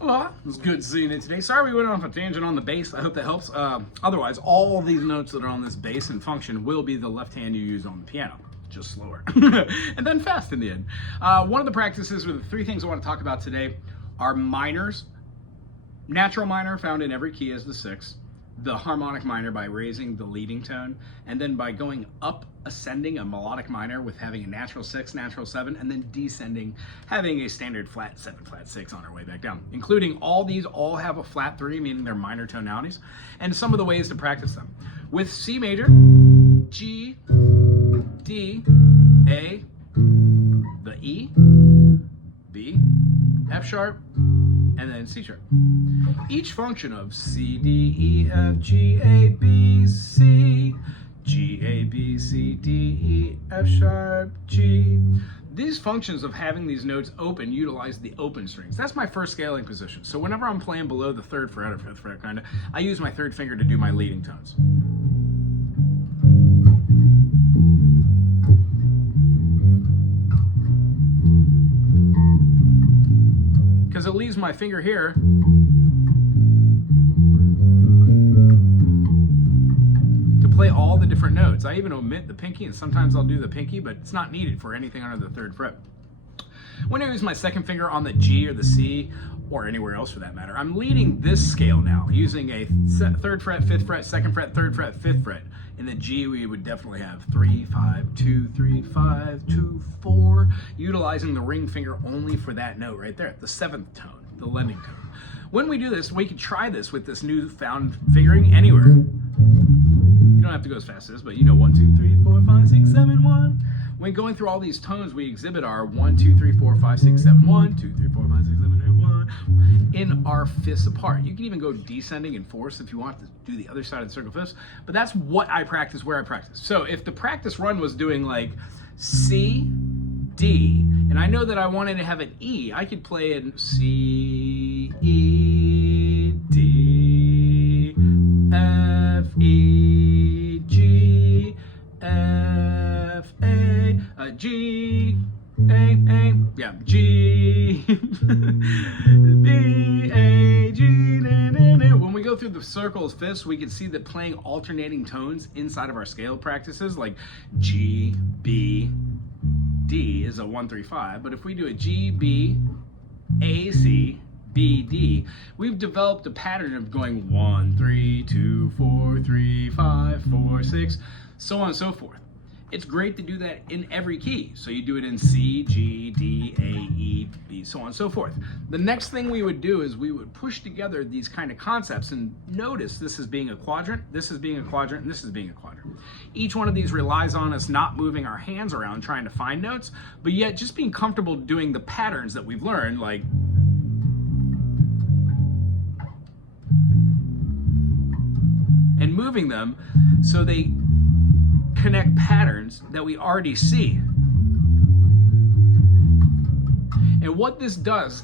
Well, it's good seeing it today. Sorry we went off a tangent on the bass. I hope that helps. Otherwise, all of these notes that are on this bass and function will be the left hand you use on the piano, just slower. And then fast in the end. One of the practices, or the three things I want to talk about today, are minors. Natural minor found in every key is the 6. The harmonic minor by raising the leading tone, and then by going up, ascending a melodic minor with having a natural 6, natural 7, and then descending, having a standard flat 7, flat 6 on our way back down. Including all these all have a flat 3, meaning they're minor tonalities, and some of the ways to practice them. With C major, G, D, A, the E, B, F sharp, and then C sharp. Each function of C, D, E, F, G, A, B, C, G, A, B, C, D, E, F sharp, G. These functions of having these notes open utilize the open strings. That's my first scaling position. So whenever I'm playing below the 3rd fret or 5th fret kinda, I use my 3rd finger to do my leading tones. Because it leaves my finger here to play all the different notes. I even omit the pinky, and sometimes I'll do the pinky, but it's not needed for anything under the 3rd fret. When I use my 2nd finger on the G or the C, or anywhere else for that matter, I'm leading this scale now, using a 3rd fret, 5th fret, 2nd fret, 3rd fret, 5th fret. In the G, we would definitely have 3, 5, 2, 3, 5, 2, 4, utilizing the ring finger only for that note right there, the 7th tone, the lending tone. When we do this, we can try this with this newfound fingering anywhere. You don't have to go as fast as this, but you know 1, 2, 3, 4, 5, 6, 7, 1. When going through all these tones, we exhibit our 1, 2, 3, 4, 5, 6, 7, 1, 2, 3, 4, 5, 6, 7, 8, 1 in our fifths apart. You can even go descending in fourths if you want to do the other side of the circle fifths, but that's what I practice, where I practice. So if the practice run was doing like C, D, and I know that I wanted to have an E, I could play in C, E, D, F, E, G, F, A, G, A, yeah, G, B, A, G, When we go through the circles fifths, we can see that playing alternating tones inside of our scale practices, like G, B, D is a 1, 3, 5, but if we do a G, B, A, C, B, D, we've developed a pattern of going 1, 3, 2, 4, 3, 5, 4, 6, so on and so forth. It's great to do that in every key. So you do it in C, G, D, A, E, B, so on and so forth. The next thing we would do is we would push together these kind of concepts and notice this is being a quadrant, this is being a quadrant, and this is being a quadrant. Each one of these relies on us not moving our hands around trying to find notes, but yet just being comfortable doing the patterns that we've learned, like and moving them so they connect patterns that we already see. And what this does,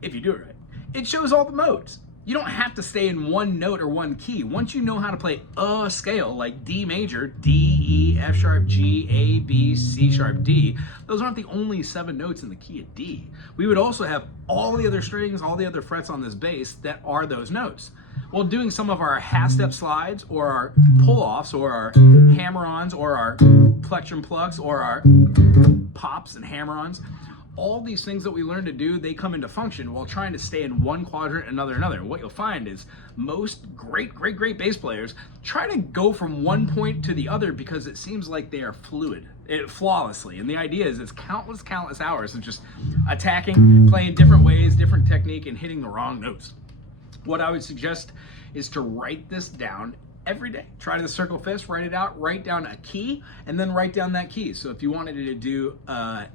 if you do it right, it shows all the modes. You don't have to stay in one note or one key. Once you know how to play a scale, like D major, D, E, F sharp, G, A, B, C sharp, D, those aren't the only 7 notes in the key of D. We would also have all the other strings, all the other frets on this bass that are those notes. While doing some of our half-step slides, or our pull-offs, or our hammer-ons, or our plectrum plucks, or our pops and hammer-ons, all these things that we learn to do, they come into function while trying to stay in one quadrant, another. And what you'll find is most great bass players try to go from one point to the other because it seems like they are fluid, flawlessly. And the idea is it's countless hours of just attacking, playing different ways, different technique, and hitting the wrong notes. What I would suggest is to write this down every day. Try the circle fifths, write it out, write down a key, and then write down that key. So if you wanted to do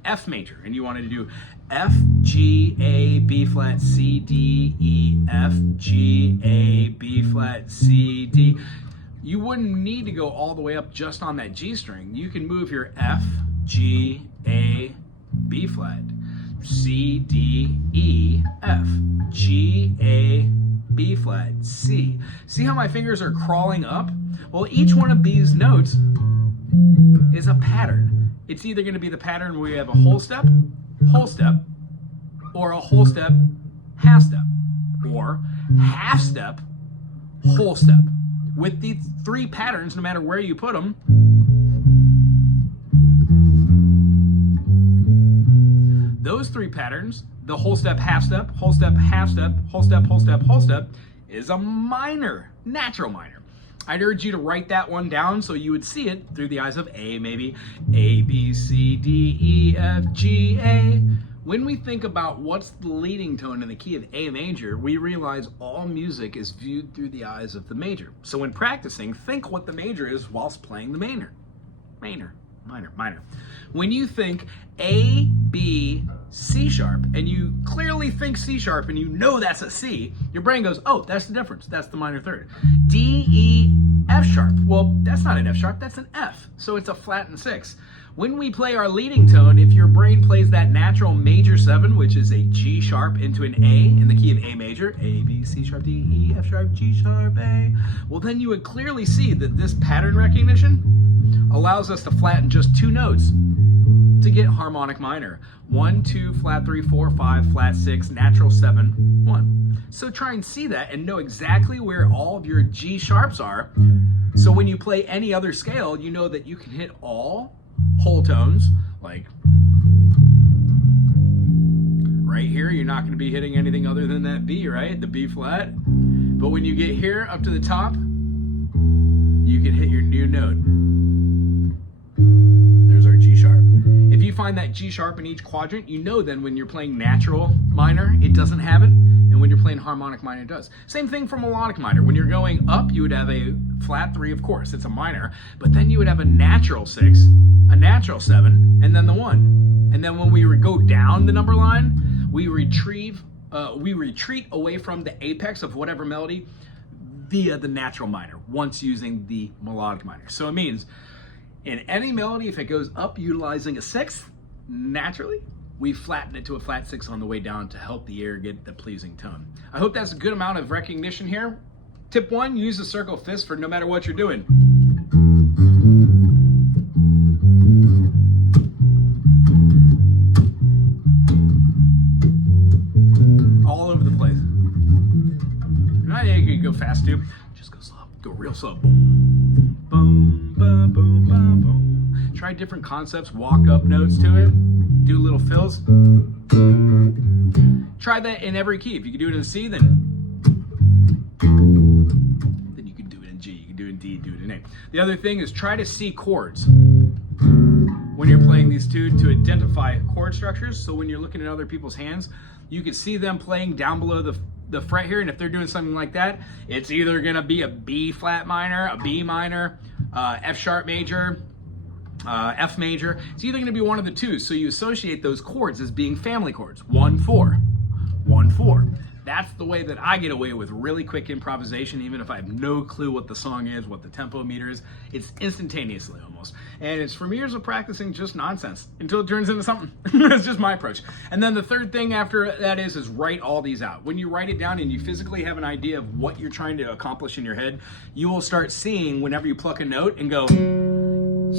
F major, and you wanted to do F, G, A, B flat, C, D, E, F, G, A, B flat, C, D, you wouldn't need to go all the way up just on that G string. You can move your F, G, A, B flat, C, D, E, F, G, A, B flat, C. See how my fingers are crawling up? Well, each one of these notes is a pattern. It's either going to be the pattern where we have a whole step, or a whole step, half step, or half step, whole step. With these three patterns, no matter where you put them, those three patterns, the whole step, half step, whole step, half step, whole step, whole step, whole step, is a minor, natural minor. I'd urge you to write that one down so you would see it through the eyes of A, maybe A, B, C, D, E, F, G, A. When we think about what's the leading tone in the key of A major, we realize all music is viewed through the eyes of the major. So when practicing, think what the major is whilst playing the minor. Minor. When you think A, B, C sharp, and you clearly think C sharp and you know that's a C, your brain goes, oh, that's the difference. That's the minor third. D, E, F sharp. Well, that's not an F sharp, that's an F. So it's a flattened six. When we play our leading tone, if your brain plays that natural major 7, which is a G sharp, into an A in the key of A major, A, B, C sharp, D, E, F sharp, G sharp, A, well then you would clearly see that this pattern recognition allows us to flatten just 2 notes to get harmonic minor. 1, 2, flat 3, 4, 5, flat 6, natural 7, 1. So try and see that and know exactly where all of your G sharps are. So when you play any other scale, you know that you can hit all whole tones, like right here, you're not going to be hitting anything other than that B, right? The B flat. But when you get here up to the top, you can hit your new note. There's our G sharp. If you find that G sharp in each quadrant, you know then when you're playing natural minor, it doesn't have it, and when you're playing harmonic minor, it does. Same thing for melodic minor. When you're going up, you would have a flat 3, of course, it's a minor, but then you would have a natural 6, a natural 7, and then the 1. And then when we would go down the number line, we retreat away from the apex of whatever melody via the natural minor, once using the melodic minor. So it means in any melody, if it goes up utilizing a 6th, naturally, we flatten it to a flat 6 on the way down to help the ear get the pleasing tone. I hope that's a good amount of recognition here. Tip 1, use the circle fist for no matter what you're doing. All over the place. You can go fast too. Just go slow. Go real slow. Boom, boom, boom, boom, boom, boom. Try different concepts. Walk up notes to it. Do little fills. Try that in every key. If you can do it in C, then you can do it in G. You can do it in D, do it in A. The other thing is try to see chords when you're playing these two to identify chord structures. So when you're looking at other people's hands, you can see them playing down below the fret here, and if they're doing something like that, it's either gonna be a B flat minor, a B minor, F sharp major, F major. It's either gonna be one of the two. So you associate those chords as being family chords. 1, 4, 1, 4. That's the way that I get away with really quick improvisation, even if I have no clue what the song is, what the tempo meter is. It's instantaneously almost. And it's from years of practicing just nonsense until it turns into something. That's just my approach. And then the third thing after that is write all these out. When you write it down and you physically have an idea of what you're trying to accomplish in your head, you will start seeing whenever you pluck a note and go,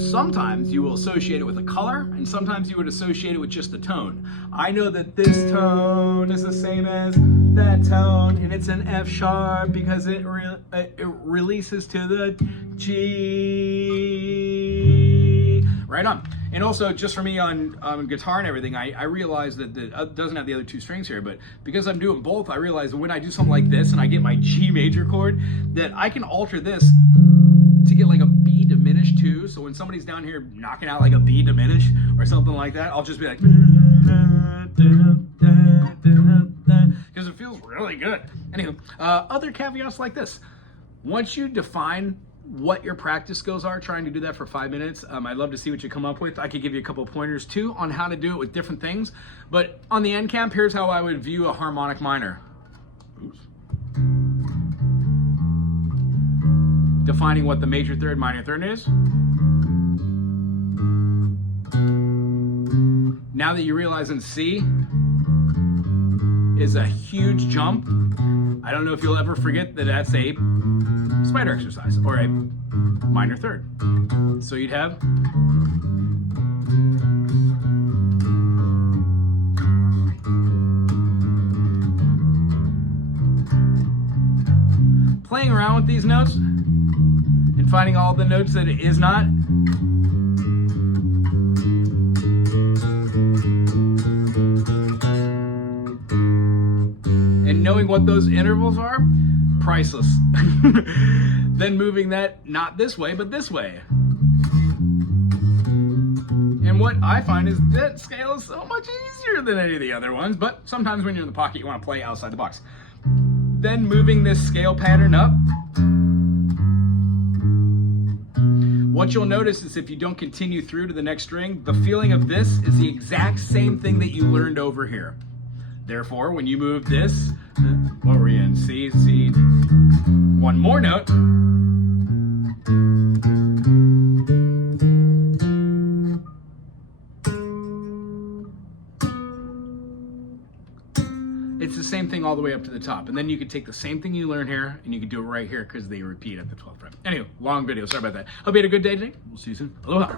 sometimes you will associate it with a color, and sometimes you would associate it with just the tone. I know that this tone is the same as that tone, and it's an F sharp because it releases to the G. Right on. And also, just for me on guitar and everything, I realize that it doesn't have the other 2 strings here, but because I'm doing both, I realize that when I do something like this and I get my G major chord, that I can alter this to get like a B diminished too. So when somebody's down here knocking out like a B diminished or something like that, I'll just be like, because it feels really good. Anywho, other caveats like this. Once you define what your practice skills are, trying to do that for 5 minutes, I'd love to see what you come up with. I could give you a couple of pointers too on how to do it with different things. But on the end camp, here's how I would view a harmonic minor. Oops. Defining what the major third, minor third is. Now that you realize in C is a huge jump, I don't know if you'll ever forget that that's a spider exercise or a minor third. So you'd have playing around with these notes and finding all the notes that it is not. And knowing what those intervals are, priceless. Then moving that not this way, but this way. And what I find is that scale is so much easier than any of the other ones, but sometimes when you're in the pocket, you want to play outside the box. Then moving this scale pattern up. What you'll notice is if you don't continue through to the next string, the feeling of this is the exact same thing that you learned over here. Therefore, when you move this, what were you in? C, C, one more note. It's the same thing all the way up to the top. And then you could take the same thing you learn here and you could do it right here because they repeat at the 12th fret. Anyway, long video. Sorry about that. Hope you had a good day today. We'll see you soon. Aloha.